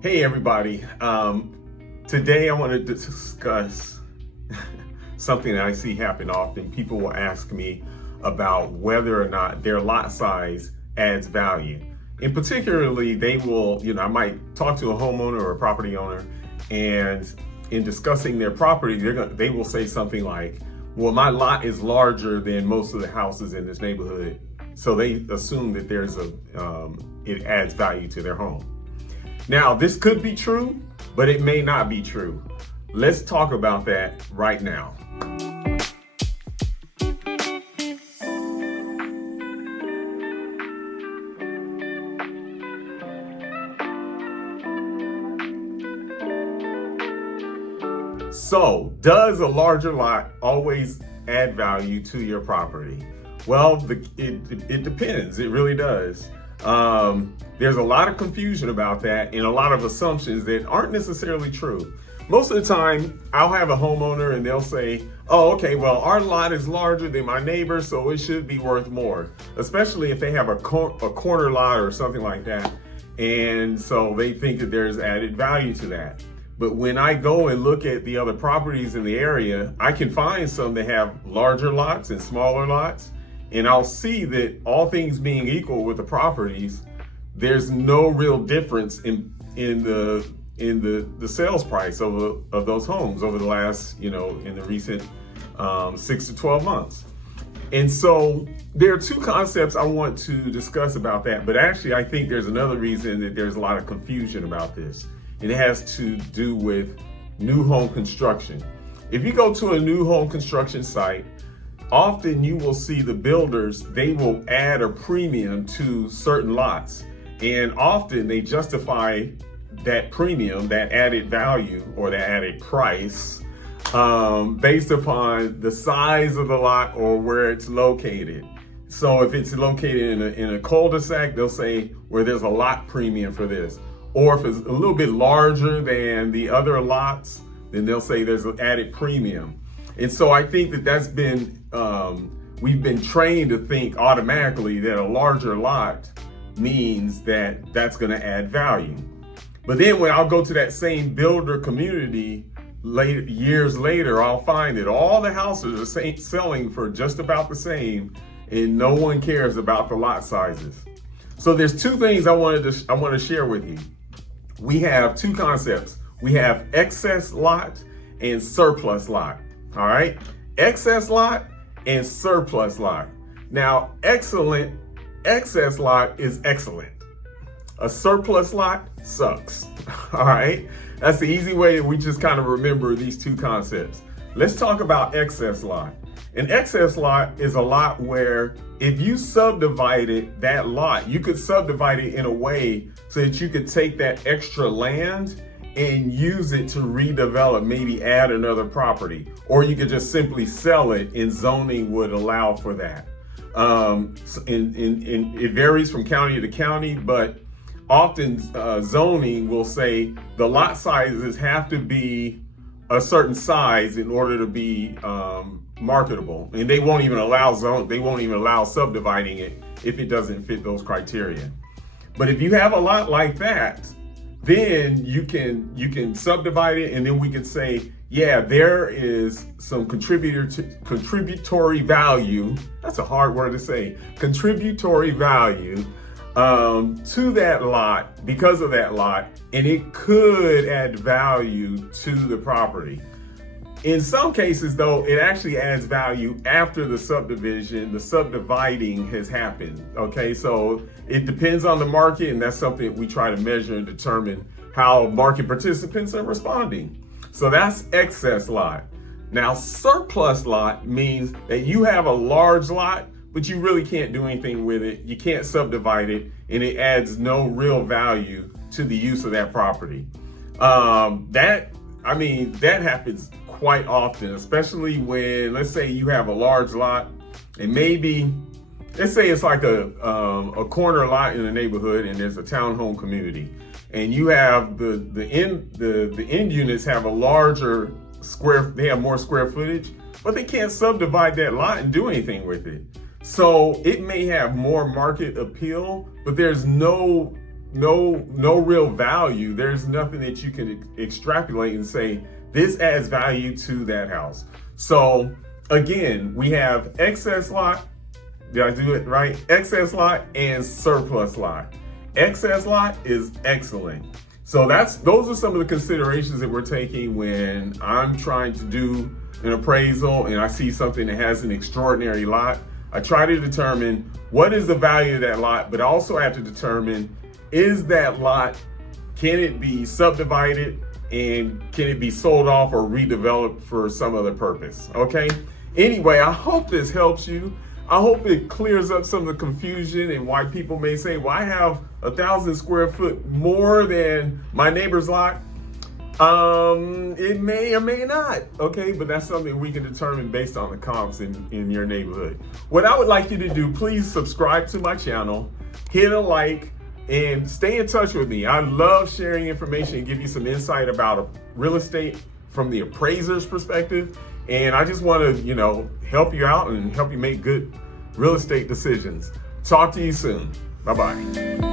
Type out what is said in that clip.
Hey everybody, today I want to discuss something that I see happen often. People will ask me about whether or not their lot size adds value. And particularly they will, I might talk to a homeowner or a property owner, and in discussing their property, they will say something like, well, my lot is larger than most of the houses in this neighborhood. So they assume that it adds value to their home. Now, this could be true, but it may not be true. Let's talk about that right now. So, does a larger lot always add value to your property? Well, it depends. It really does. There's a lot of confusion about that and a lot of assumptions that aren't necessarily true. Most of the time, I'll have a homeowner and they'll say, oh, okay, well, our lot is larger than my neighbor, so it should be worth more, especially if they have a corner lot or something like that. And so they think that there's added value to that. But when I go and look at the other properties in the area, I can find some that have larger lots and smaller lots. And I'll see that all things being equal with the properties, there's no real difference in the sales price of those homes over the last, in the recent 6 to 12 months. And so there are two concepts I want to discuss about that, but actually I think there's another reason that there's a lot of confusion about this. And it has to do with new home construction. If you go to a new home construction site, often you will see the builders, they will add a premium to certain lots. And often they justify that premium, that added value or that added price based upon the size of the lot or where it's located. So if it's located in a cul-de-sac, they'll say, well, there's a lot premium for this. Or if it's a little bit larger than the other lots, then they'll say there's an added premium. And so I think that's been, we've been trained to think automatically that a larger lot means that that's going to add value. But then when I'll go to that same builder community years later, I'll find that all the houses are selling for just about the same, and no one cares about the lot sizes. So there's two things I want to share with you. We have two concepts. We have excess lot and surplus lot. All right, excess lot and surplus lot. Now, excess lot is excellent. A surplus lot sucks. All right, that's the easy way that we just kind of remember these two concepts. Let's talk about excess lot. An excess lot is a lot where if you subdivided that lot, you could subdivide it in a way so that you could take that extra land and use it to redevelop, maybe add another property, or you could just simply sell it, and zoning would allow for that. It varies from county to county, but often zoning will say the lot sizes have to be a certain size in order to be marketable, and they won't even allow subdividing it if it doesn't fit those criteria. But if you have a lot like that, then you can subdivide it, and then we can say, yeah, there is some contributory value. That's a hard word to say. Contributory value to that lot because of that lot, and it could add value to the property. In some cases, though, it actually adds value after the subdividing has happened. Okay, so it depends on the market, and that's something we try to measure and determine how market participants are responding. So that's excess lot. Now, surplus lot means that you have a large lot, but you really can't do anything with it. You can't subdivide it, and it adds no real value to the use of that property. That happens quite often, especially when, let's say you have a large lot, and maybe, let's say it's like a corner lot in a neighborhood, and there's a townhome community, and you have the end units have a larger they have more square footage, but they can't subdivide that lot and do anything with it. So it may have more market appeal, but there's no no real value, there's nothing that you can extrapolate and say this adds value to that house. So again, we have excess lot. Did I do it right? Excess lot and surplus lot. Excess lot is excellent. So those are some of the considerations that we're taking when I'm trying to do an appraisal and I see something that has an extraordinary lot. I try to determine what is the value of that lot, but I also have to determine, is that lot, can it be subdivided and can it be sold off or redeveloped for some other purpose? Okay. Anyway, I hope this helps you. I hope it clears up some of the confusion and why people may say, well, I have 1,000 square foot more than my neighbor's lot. It may or may not, okay? But that's something we can determine based on the comps in your neighborhood. What I would like you to do, please subscribe to my channel, hit a like, and stay in touch with me. I love sharing information and give you some insight about real estate from the appraiser's perspective. And I just want to, help you out and help you make good real estate decisions. Talk to you soon. Bye-bye.